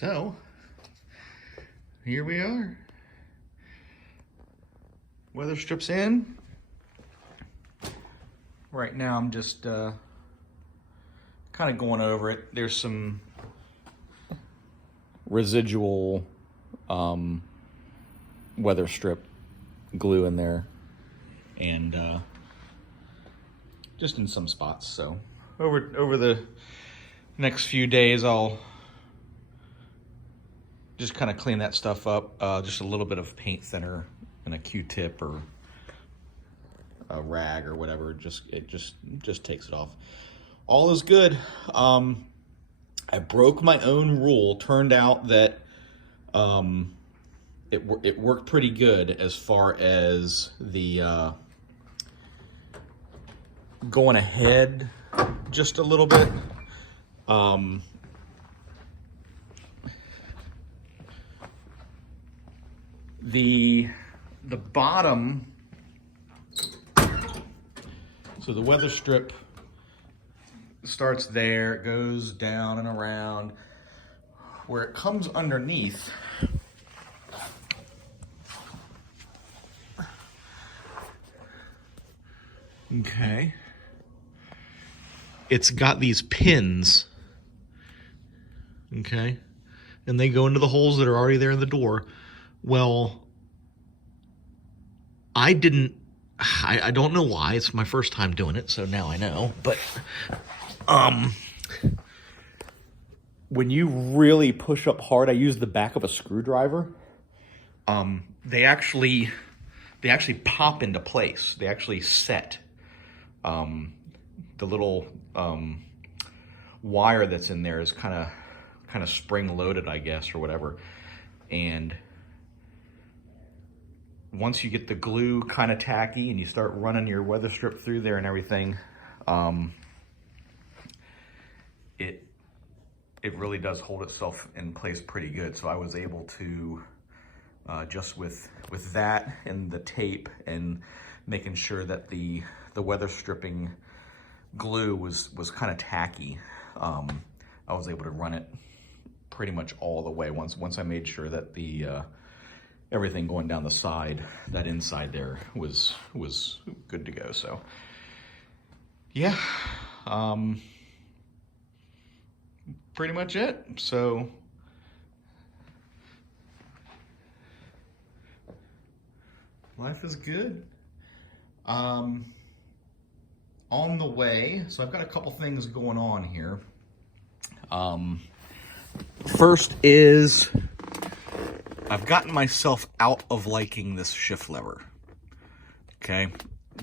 So, here we are. Weatherstrip's in. Right now I'm just kind of going over it. There's some residual Weatherstrip glue in there, and just in some spots. So over the next few days I'll just kind of clean that stuff up. Just a little bit of paint thinner and a Q-tip or a rag or whatever. It just takes it off. All is good. I broke my own rule. Turned out that it worked pretty good as far as the going ahead just a little bit. The bottom, so the Weatherstrip starts there, it goes down and around. Where it comes underneath, okay, it's got these pins, okay, and they go into the holes that are already there in the door. Well, I don't know why. It's my first time doing it, so now I know. But when you really push up hard, I use the back of a screwdriver. They actually pop into place. They actually set. The little wire that's in there is kind of spring loaded, I guess, or whatever. And once you get the glue kind of tacky and you start running your Weatherstrip through there and everything, it really does hold itself in place pretty good. So I was able to, just with that and the tape and making sure that the weather stripping glue was kind of tacky, I was able to run it pretty much all the way. Once I made sure that the everything going down the side, that inside there was good to go. So yeah, pretty much it. So life is good. On the way, so I've got a couple things going on here. First is I've gotten myself out of liking this shift lever. Okay,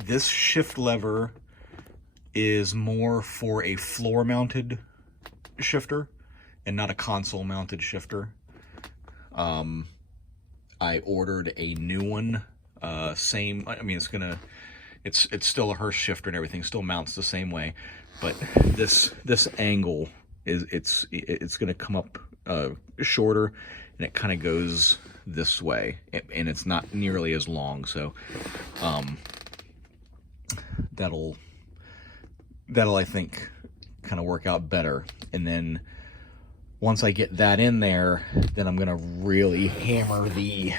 this shift lever is more for a floor mounted shifter and not a console mounted shifter. I ordered a new one, same, I mean, it's still a Hurst shifter and everything, still mounts the same way, but this angle is, it's gonna come up shorter, and it kind of goes this way, and it's not nearly as long. So that'll I think kind of work out better. And then once I get that in there, then I'm gonna really hammer the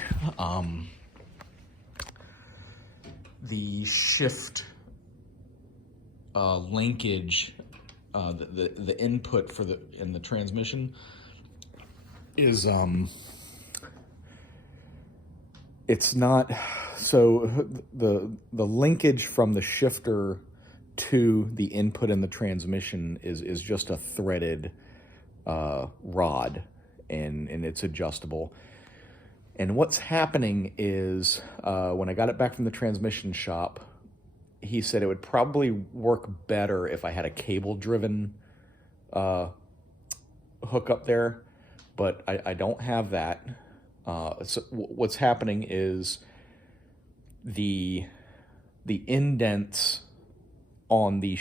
shift linkage, the input for in the transmission is it's not, so the linkage from the shifter to the input in the transmission is just a threaded rod, and it's adjustable. And what's happening is when I got it back from the transmission shop, he said it would probably work better if I had a cable driven hook up there, but I don't have that. So what's happening is the indents on the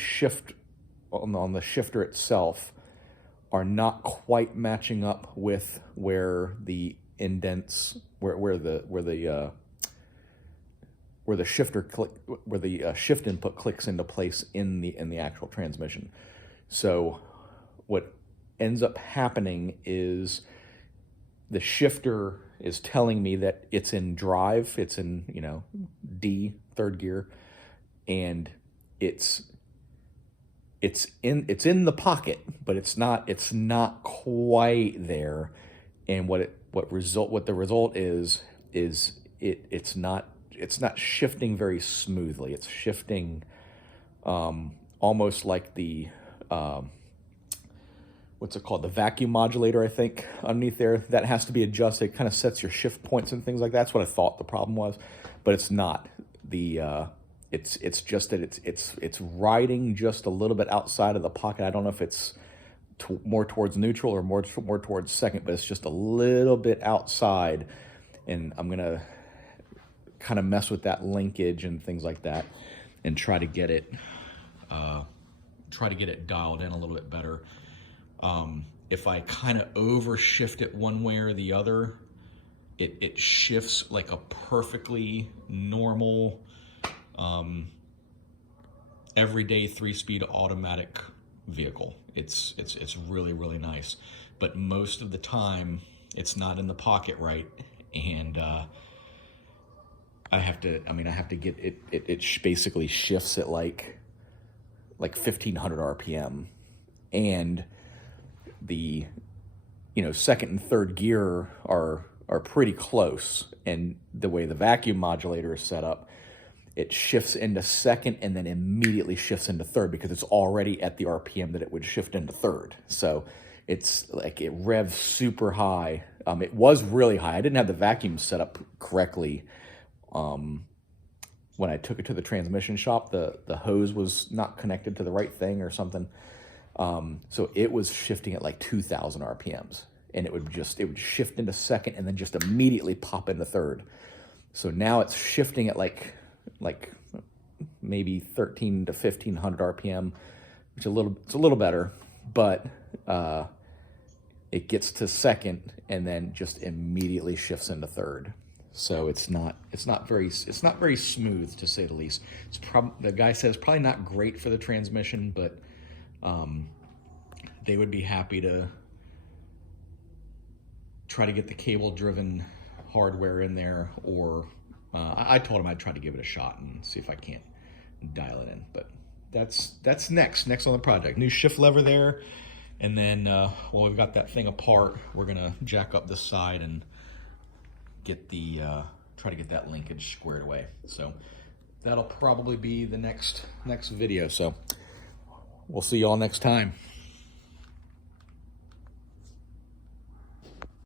on the shifter itself are not quite matching up with where the indents, where the shift input clicks into place in the actual transmission. So what ends up happening is the shifter is telling me that it's in drive, it's in, you know, D, third gear, and it's in the pocket, but it's not quite there. And what the result is it's not shifting very smoothly. It's shifting almost like the what's it called? The vacuum modulator, I think, underneath there. That has to be adjusted. It kind of sets your shift points and things like that. That's what I thought the problem was, but it's not. It's just that it's riding just a little bit outside of the pocket. I don't know if it's more towards neutral or more towards second, but it's just a little bit outside, and I'm gonna kind of mess with that linkage and things like that, and try to get it dialed in a little bit better. If I kind of overshift it one way or the other, it shifts like a perfectly normal, everyday 3-speed automatic vehicle. It's really, really nice. But most of the time, it's not in the pocket right, and I have to get it. It basically shifts at like 1500 RPM, and the, you know, second and third gear are pretty close, and the way the vacuum modulator is set up, it shifts into second and then immediately shifts into third because it's already at the RPM that it would shift into third. So it's like it revs super high. It was really high. I didn't have the vacuum set up correctly. When I took it to the transmission shop, the hose was not connected to the right thing or something. So it was shifting at like 2000 RPMs, and it would shift into second and then just immediately pop into third. So now it's shifting at like maybe 13 to 1500 RPM, which it's a little better, but it gets to second and then just immediately shifts into third. So it's not very smooth, to say the least. The guy says probably not great for the transmission, but they would be happy to try to get the cable driven hardware in there, or I told him I'd try to give it a shot and see if I can't dial it in. But that's next on the project. New shift lever there, and then while we've got that thing apart, we're gonna jack up this side and get the try to get that linkage squared away. So that'll probably be the next video. So we'll see you all next time.